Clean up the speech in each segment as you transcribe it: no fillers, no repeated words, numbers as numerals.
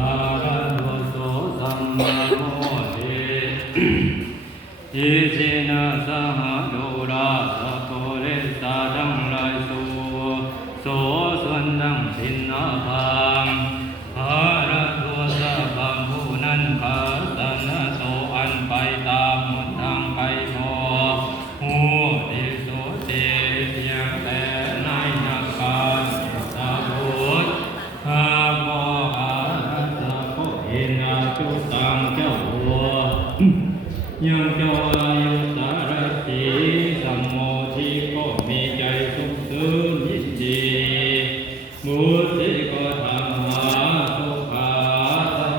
าระโตโสสัมมาโมเทอิสินาสหโดราสัพโพเรสาดังไรสุโสส่วนดังสินนาภังภาระโตสัพพังผู้นั้นขาสันนะโสอันไปตามหนทางไปพอหูติโสเตเพียงแต่ในนักการสาบุตรหาโมอาทัสสะโพหินาจุตังเจ้าหัวยังเจ้าอายุสารสีสัมโมทิก็มีใจสุขซื่นยินดีมุติก็ธรรมะสุขา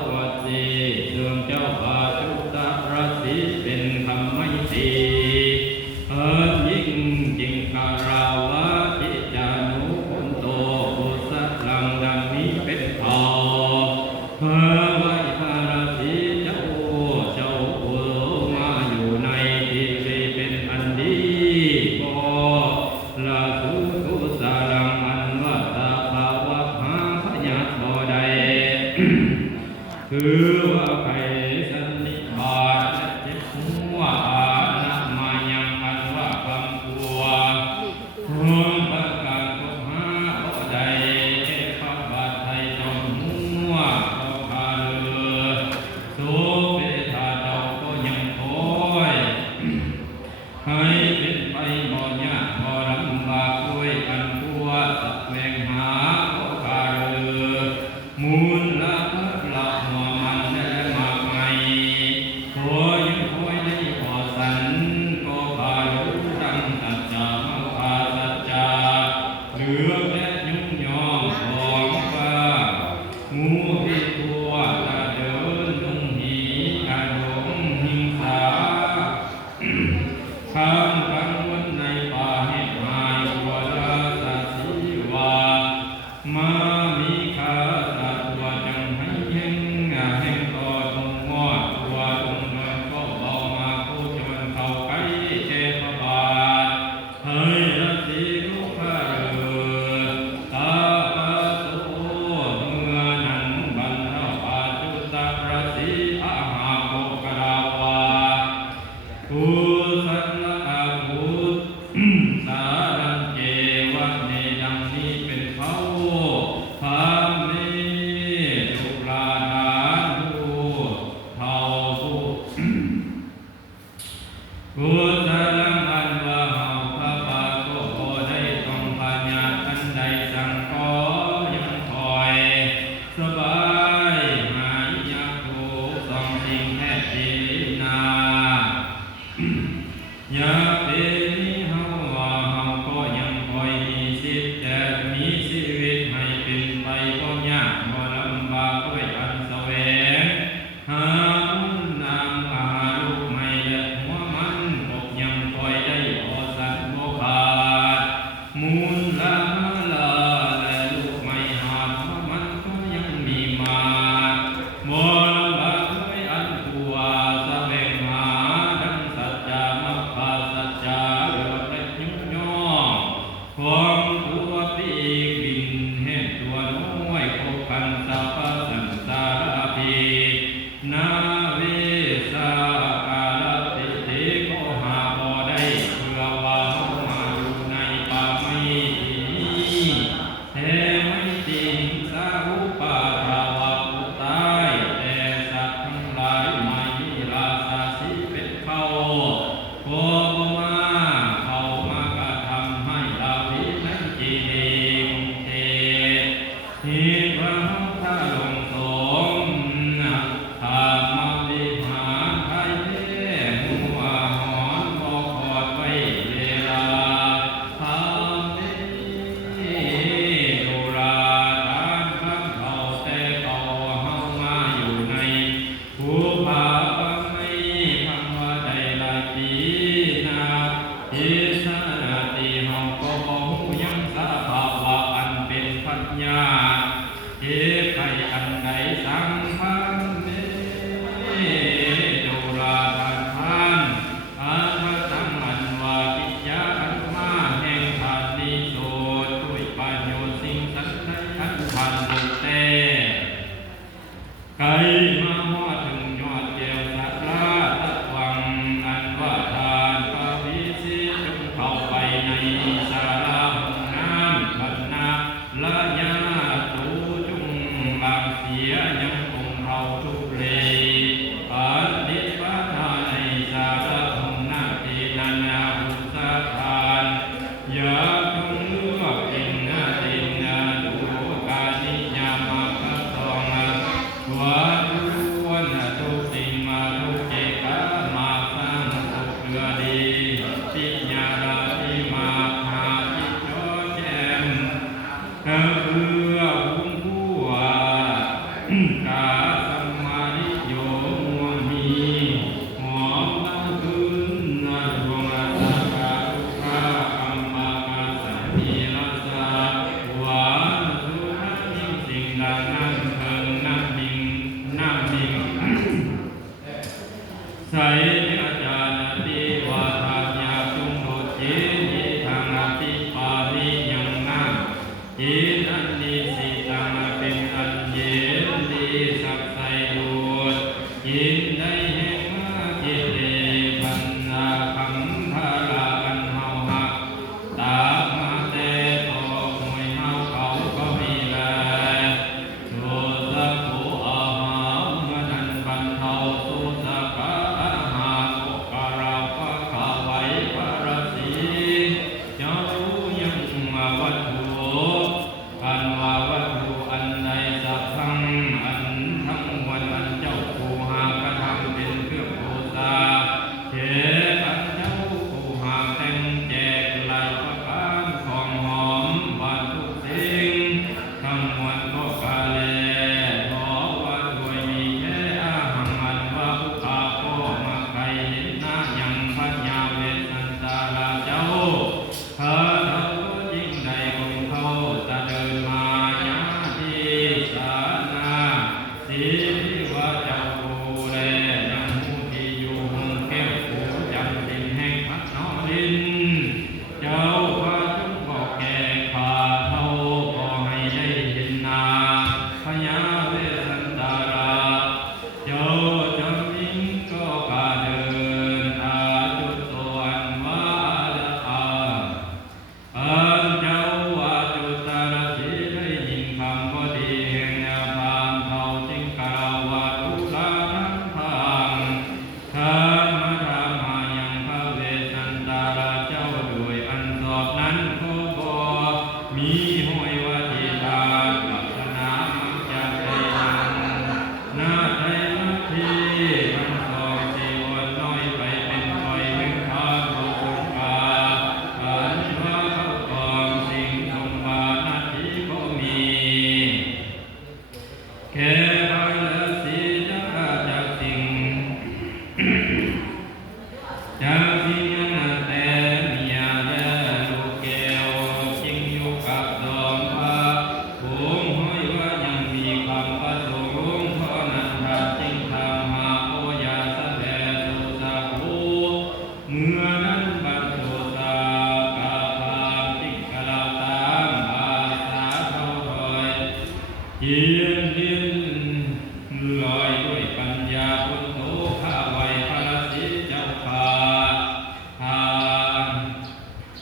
สวัสดีเสื่อมเจ้าอาจุตรสีเป็นคำไม่ตียิ่งจริงคาราวะทิจานุปุนโตปุสะลังดังนี้เป็นพอพระไว้ภารสีเจ้ามาอยู่ในที่เป็นอันดีก็ลาสุทุสารังอันว่าตาภาวะหาพญาบ่ใดคือว่าใครสันนิบาตเจ็บหัวอาณามายังอันว่าคำกลัวคนประกาศก็หาบ่ใดพระบาทไทยจอมหัวก็พาเรือโสเปธาเจ้าก็ยังคอยให้เป็นไปบ่ยากบ่ลำบากด้วยอันกลัวสักแวงหาก็พาเรือมูลละละหัวมันและมากมายขอยังคอยได้พอสันก็พารู้ดังสัจจะมาพาสัจจะเหลือและยุ่งยอมของฟ้างูพิทัวตาเดินลุงหีการหลงหิงสาข้ามกังวันในป่าให้หายวัวลาสัตสีวามามีขาสัตว์ว่าจังให้แห่งแห่งต่อตรงงอดตัวตรงเนินก็เบามาผู้จนเข้าใกล้เจตบาทให้รัตติลูกพระเรือตาปะโสเมื่อนั้นบรรเทาอาจุตรสีอาหาโภกราวาภูสันละอาภูสารังเกวะเนดังนี้เป็นเขาพามเนตุลาทานผู้เท่าผู้สารังอันว่าเฮาพระบาโกโอได้ต้องพาญาอันใดสังขอยังคอยสบายหายยากถูกต้องสิ่งแท้จริงนา อย่าเป็นเฮาว่าเฮาก็ยังคอยมีสิทธิ์แต่มีชีวิตให้เป็นไปก็ยากบ่ลำบากด้วยอันแสวงหานางอาลูกไม่เดือดหัวมันอกยังคอยได้อสัตว์บ่ขาดมูลละและลูกไม่หาดหัวมันก็ยังมีมาบ่ลำบากด้วยอันผัวแสวงหาดังสัจจะมัคคาสัจจะเลือกและยุ่งยากของตัวปีกบินเห็นตัวน้อยคบกันสัพพสังสารพีนาเวสาการติติโกหาบ่ได้เพื่อว่าเฮามาอยู่ในป่าไม้นี้แท้ไม่จริงสาหุปาทาวะผู้ตายแต่สัตว์ทั้งหลายไม่มีราชาสีเป็นเขาขอบ่มาเขามากระทำให้ดาวิดนั้นจีดีคงเทเหตุว่าเฮาถ้าลงสมถ้ามาวิหารไทยเทหัวหอนบ่ขอดไว้เวลาทำนี้โดราทานคำเขาแต่เขาเฮามาอยู่ในภูผาไม่พังว่าใดหลายปีนาอิสระติเฮาก็บ่ฮู้ยังสภาวะอันเป็นปัญญาเหตุใครอันใดสังพันเนโดราทานอาทะสังอันว่ากิจยาอันมาแห่งทานนิโสด้วยปัญโยสิ่งสันใดอันพันบุเต รมาฮอดถึงยอดแก้วสักลาตะวังอันว่าทานปาวิสิจงเข้าไปในศาลาห้องน้ำบรรณาละยาตูจงบางเสียยังคงเราทุกเลปานิปาทานในศาลาห้องน้ำที่นานาอุสาทานอย่าจงเลือกกินนาตินาดูกานิยามาคัตตองวาทุวันทุกสิ่งมาทุกเจกามาสร้างสุขเรือดีปิญาราธิมาหาจิตโจแจมเพื่อหุ่นผู้ว่ากาสัมมานิโยมัวมีหอมตั้งคืนนาดวงอาสาคาทุกข้าอัมมาคาสันติรัสสาวาสุนันิ่งสิ่งดังนั้นเพิ่งนั่งนิ่งนั่งนิ่งใส่อาจารย์ติวาทาญาจุงโดเจนิทางติปาลิยังนาเจนันนิสิตังเป็นอันเย็นดีสักใส่ดูดยินได้แห่งมากิเลพันนาคังทาราอันเฮาหักตามาแต่ตอกหวยเฮาเขาก็มีแลโสสัพโพอาหามนันบันเทาสุสักกะอาหาโกการาภะขาไว้ปรสีเจ้ายังมาวัตถุอันว่าวัตถุอันใดสักทั้งอันทั้งมวลอันเจ้าผู้หากระทำเป็นเครื่องบูชาเขอันเจ้าผู้หาแต่งแจกลายประการของหอมบานทุกสิ่งทั้งมวลก็กาเลขอว่าด้วยมีแค่อาหังอันว่าผู้ข้าก็มาใครเห็นหน้ายังพัญญาเวสันตาลาเจ้าข้าเรายิ่งใดของเขาจะเดินมาญาติสานาสีว่าเจ้าผู้แลยังผู้ที่อยู่หงแก้วผู้จำดินแห่งพัดนอดินเจ้าว่าจงบอกแก่ข้าเท่าขอให้ได้เห็นหน้าพญาเวสันตาราเจ้าจำยิ่งก็กาเดินอาจุตโตอันว่าละอาอันเจ้าว่าจุตาราสีได้ยินคำก็ดีแห่งแนวทางเท่าจึงกล่าวว่าทุลานันทางธรรมธรรมายังพระเวสสันตาราเจ้าด้วยอันสอบนั้นก็บ่มีห้อยว่าทิตาลักษณะมักจะเป็นหน้าใจมักทีมันสองจีวรน้อยไปเป็นคอยถึงทางโลกุกาอันว่าเขากองสิ่งสมบัตินาทีก็มีแค่บางละสีจากสิ่ง จากสิ่งนั้นแต่เมียและลูกแก้วจริงอยู่กับดอมพระผมห้อยว่ายังมีความประสงค์เพราะนั้นท่านจึงทำหาโอยาสะแดสุสาภูเมื่อนั้นบัดโสสากาพาจึงกล่าวตามอาสาเท่าถอยเยียนเลียนลอยด้วยปัญญาพุทโธข้าไว้พระสิเจ้าข้าทาน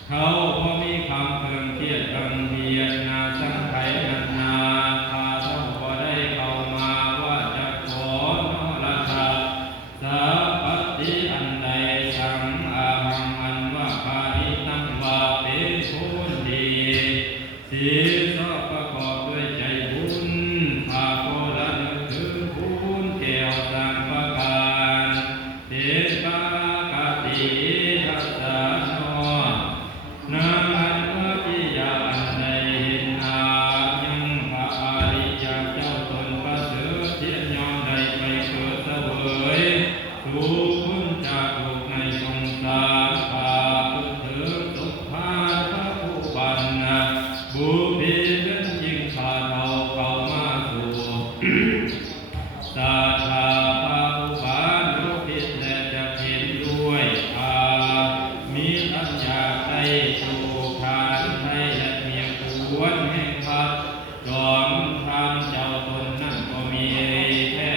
เขาพอมีคำเพิ่งเทียดกังเทียนนาสังไขนันนาข้าเจ้าพอได้เข้ามาว่าจะขอนอราชาสัพพติอันใดสังอาหังอันว่าปานิตังว่าเป็นคนดีศีลสอบประกอบด้วยใจบุญข้าโคละนึกถึงคุณแก้วสังประการเทปากาติทัสสะโนนาอันว่าที่ยาอันใดเห็นอายังพระอริยเจ้าตนประเสริฐเทียนยอมใดไปเกิดเสวยทุกพ้นจากทุกข์ในสงสารข้าพุทธสุภาพระผู้บันบุพิเป็นยิ่งข้าเท่าเข้ามาสู่ ศรัทธาพระผู้บานรู้ผิดและจะเห็นด้วยมีอัญญาใจสู่ทานไทยและเมียควรแห่งพัดจอมทานเจ้าตนนั้นก็มีแค่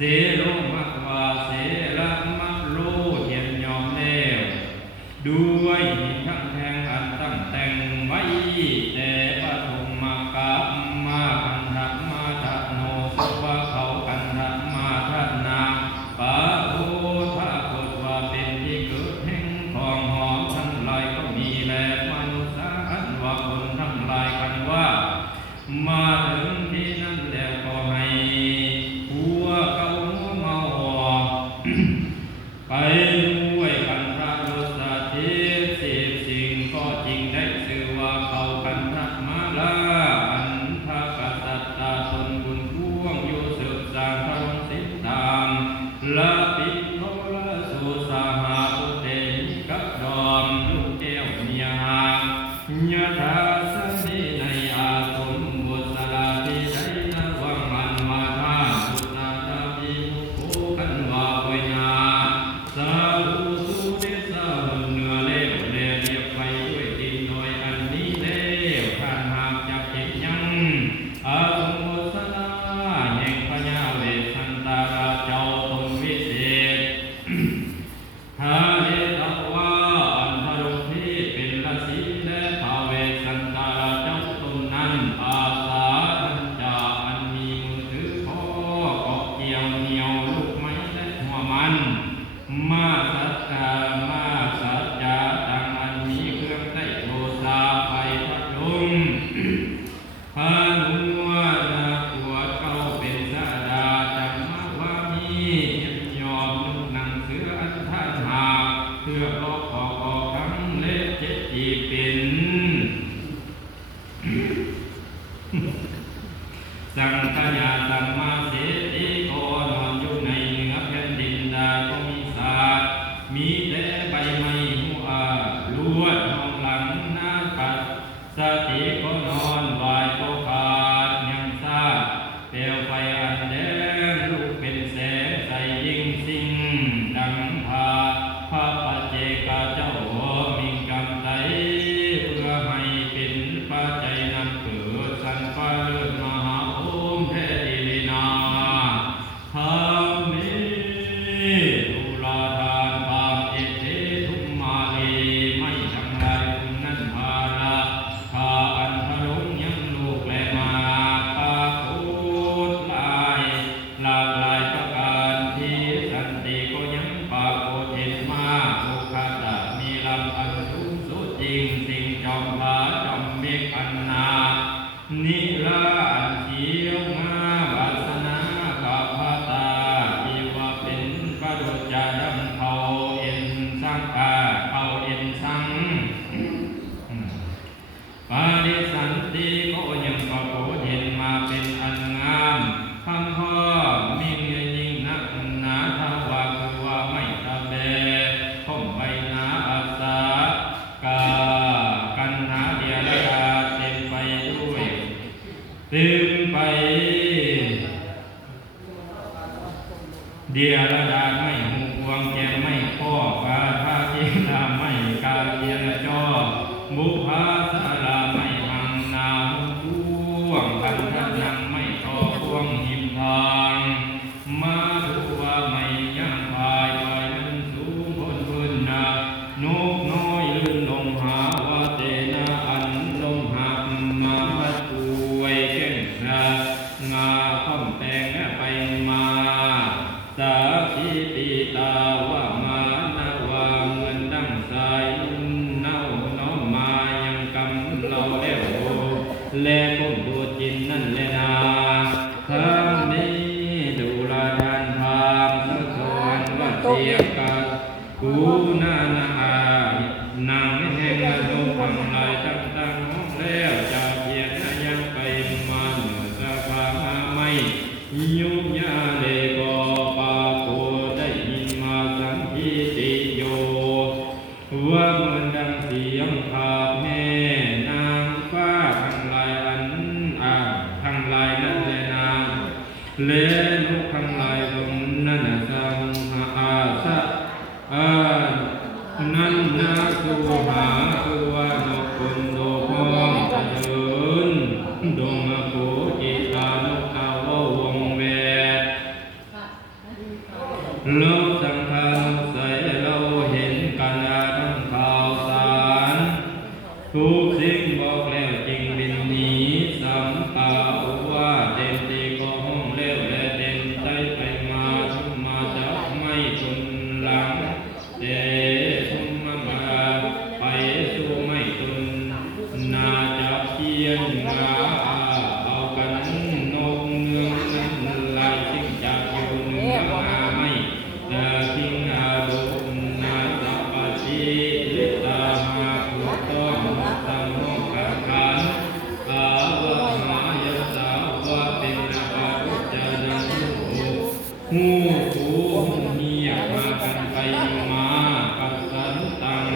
เสโลมักวาเสระมักโลเทียนยอมแล้วด้วยหินทั้งแทงอันตั้งแต่งไว้แต่ปฐมมากะมาคันธมาทัโนสุภะเขาคันธมาทันาปะโหทะกฏว่าเป็นที่เกิดแห่งของหอมทั้งหลายก็มีแลมนุษย์อันว่าคนทั้งหลายกันว่ามาถึงที่นั่นแล้วก็ให้หัวเก่าเมาไปด้วยกันพระรสเทศเสพสิ่งก็จริงได้ชื่อว่าเขากันทมาลาอันทกษัตตาตนบุญพ่วงอยู่สืบสร้างพระองค์สิทธามละปิโนละสุสาหาอุเตนิกัดอมลูกแก้วเมียหายะถาสันติในอาสมบุตรลาที่ใดนะวังมันมาทาสุตตาตาปิมุโคกันว่าไว้นาสาธุสุเดชะบนเนื้อเลี้ยวเรียบไปด้วยดินโดยอันนี้เลี้ยวท่านหากจับเจ็บยังอาสมบุตรลาแห่งพญาเวสสันตาราเจ้าตนวิเศษหาเหตุว่าอันพระองค์ที่เป็นราศีและพระเวสสันตาราเจ้าตนนั้นอาสาทันจาอันมีมือถือพ่อเกาะเกี่ยวเหนียวลูกไม้และหัวมันมาสัจจามาสัจจาตังอันมีเครื่องใต้โลสาไฟพัดลมพานุวานาขวดเก้าเป็นสาดาจังมาวามีเย็บยอมนุ่งหนังเสืออันท่านหาเพื่อรอขอครั้งเล็บเจ็ดจีเป็นสังฆญาสัมมาเสติโกนอนอยู่ในเหนือแผ่นดินดาก็มีศาสตร์มีแต่ใบไม้หัวลวดมองหลังหน้าปัดสติก็นอนวายก็ขาดยังซาเปลวไฟอันแดงลุกเป็นแสงใสยิ่งสิ่งดังพาพระปัจเจกเจ้าหัวมิงกำไตเพื่อให้เป็นปัจจัยนำเกิดสันปะเลิศมหาโอมเทติลินาธรรมตุลาทานปามเอเททุมมาเอไม่ทำลายคุณนั้นภาละข้าอันพระองค์ยังลูกและมาปาโคตลายหลากหลายประการที่สันติก็ยังปาโคตเห็นมาโอคาตะมีลำอันสูงสุดจริงสิ่งจอมพาจอมเมฆอันนานิราอันเขียวงามวาสนาปะพาตาอีว่าเป็นปะดุจดำเขาเอ็นสังกาเขาเอ็นสังปาริสันติก็ยังปะโคเห็นมาเป็นอันงามคำพ่อมีเงินยิ่งนักหนาทว่าคือว่าไม่ตะเบคมใบหนาอาสากากันหาเดียระดาเต็มไปด้วยเต็มไปเดียระดาไม่หูวงแกไม่ข้อกาทาจิตาไม่กาเยียนจอบุพาสาราไม่หังนาหุวงคันทันังไม่ทอพวงหิมทางมาดูว่าไม่ยังพายไปนั้นสูงพ้นพื้นนานกน้อยลื่นลงหาวาเตนะอันลงหักมาวัดป่วยเก่งพระงาข้อมแตงไปมาสาธิปิตาวะมานะวาเงินดังสายเน่าน้อมมายังกำเราแล้วและคงตัวจินนั่นแหละนาทำนี้ดูแลทานทามสะท้อนว่าเสียกากูนานานังแห่งอนุทำลายตั้งตั้งห้องแล้วจะเพียรยังไปมาเหนือสะพาไม่ยุบยาเลกปาโคได้ยินมาสังคีติโยว่าเหมือนดังเสียงขาดแม่นางฟ้าทั้งหลายอันทั้งหลายนั่นแหละนางเลนุทั้งหลายลงนั่นสังอาสะ โลกสังขารใสเราเห็นกันทั้งข่าวสารทุกสิ่งบอกแล้วจริงบินหนีสัมปาว่าเต็มตีก็ห้องเลี้ยวและเต็มใจไปมาทุกมาจับไม่ทนหลังเดทุมมาไปสู่ไม่ทนนาจับเทียนงาเอากันนกเนืองนั้นลายสิ่งจากอยู่เนื้องาไม่ทิ้งอาดุนาสัพพชีลิตามาภูต้องสังโฆกังขันอาวะมายสาวะเป็นนาคารุจดังหูหูเหียมากันไปมาปัสสันตัง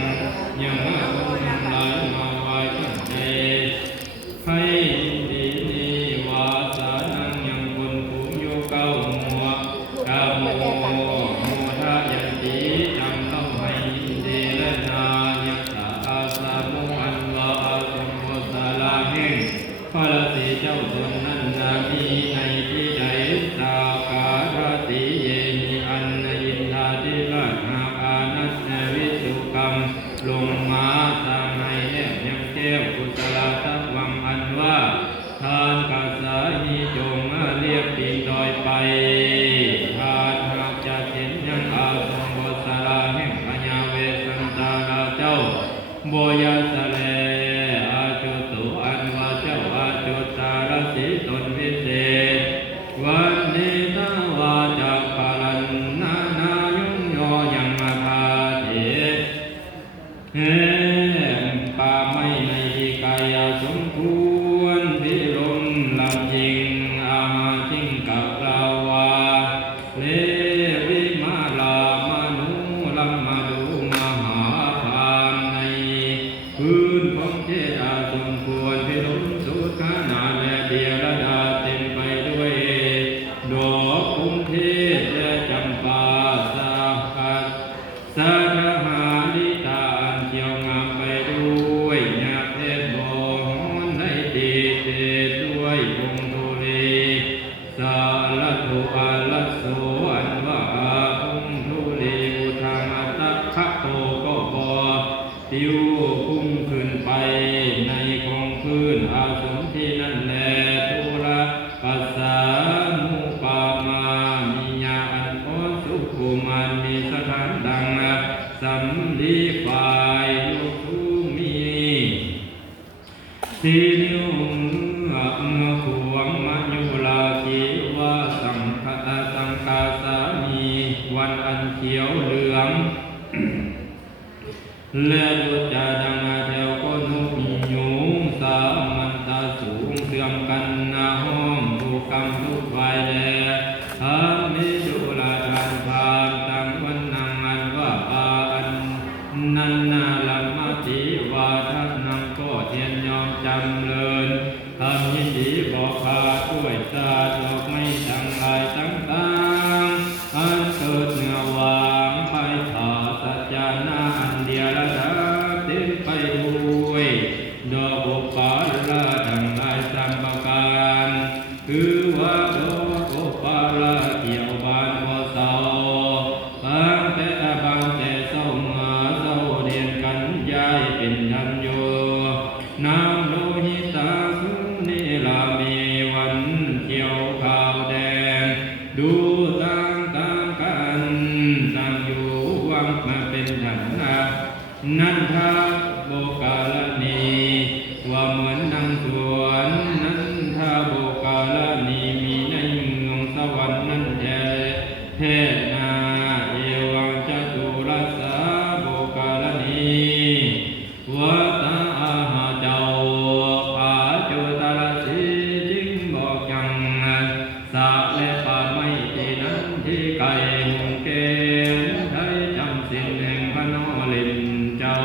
ยังมาคนทั้งหลายมาไหว้กันเจให้ดีนีวาสานังยังคนผูงโยเก้าหัวกาโมโมทายันติจำต้องให้ดีและนายัสสะอาสามุอันวาอาสมโภสาลาเฮงพระสีเจ้าตนนั้นนามีในที่ใดสาการาติเยนิอันนยินทาธิราชหาอานัสวิสุกรรมลงมาตามให้แนบยังแก้วกุศลทัพวังอันว่าทานกาสานีจงมาเรียบปีนดอยไปทานหากจะเห็นยังอาสมบทสาราแห่งพญาเวสันตาราเจ้าโบยาสะเลอาจุตุอันว่าเจ้าอาจุตารสีตนวิเศษวันนี้ถ้าว่าจากพลันนานายุงยอยังมาพาเถป่าไม่ในกายสมควรพิลมลำยิงอามาจิงกับลาวาเลวิมาลามานุลัมมาดูมหาพานในพื้นของเจดาสมควรพิลมสุดขนาดและเดียรดาเต็มไปด้วยดอกกุมเทศและจำปาสาหัสสารหาลิตาอันเที่ยวงามไปด้วยญาเพศบ่อนให้ดีเดด้วยองค์ทุลีสาลตุอาลัสโสอันว่าองค์ทุลีอุทามาตัคคะโตก็บ่ติวพุ่งขึ้นไปในของพื้นอาสมที่นั่นแลทุระปัสสานุปามามีญาอันอ่อนสุขุมันมีสถานดังสำลีฝ่ายลูกทูมีสีนิ้วมือขวงมัญยุลากีว่าสังกาสามีวันอันเขียวเหลืองและดุจาดังแถวก็นุมียุงสามันตาสูงเสื่อมกันนาห้องทุกกรรมทุกฝ่ายแลหามิดุลาทานพานตังวันนังอันว่าปาอันนันนาลัมมติวาทันังก็เทียนยอมจำเลินทำยินดีบอกพาด้วยตาดอกไม่จังลายตั้งตางอันเกิดเนื้อวางไปถาสัจจานาอันเดียละดาเต็มไปด้วยดอกบุปผาละดังลายสามประการคือว่าดอกบุปผาละเกี่ยวบานพอเศร้าบางแต่เศร้าเมื่อเศร้าเรียนกันย้ายเป็นยันโยน้ำโลหิตาสุนิลามีวันเขียวขาวแดงดูต่างกันต่างอยู่วังมาเป็นฉันนันทาโบกาลนีว่าเหมือนนางสวนนันทาโบกาลนีมีในเมืองสวรรค์นั้นแท้เทนาเอวังจตุรัสสาโบกาลนีวัตอาหาเจ้าผาจุตารสีจิงบอกยังสาและป่าไม่ที่นั้นที่ไก่หงเกณฑ์ไทยจำสิ้นแห่งพระนลินเจ้า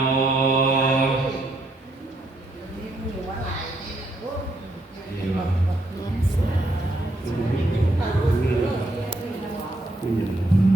เอวัง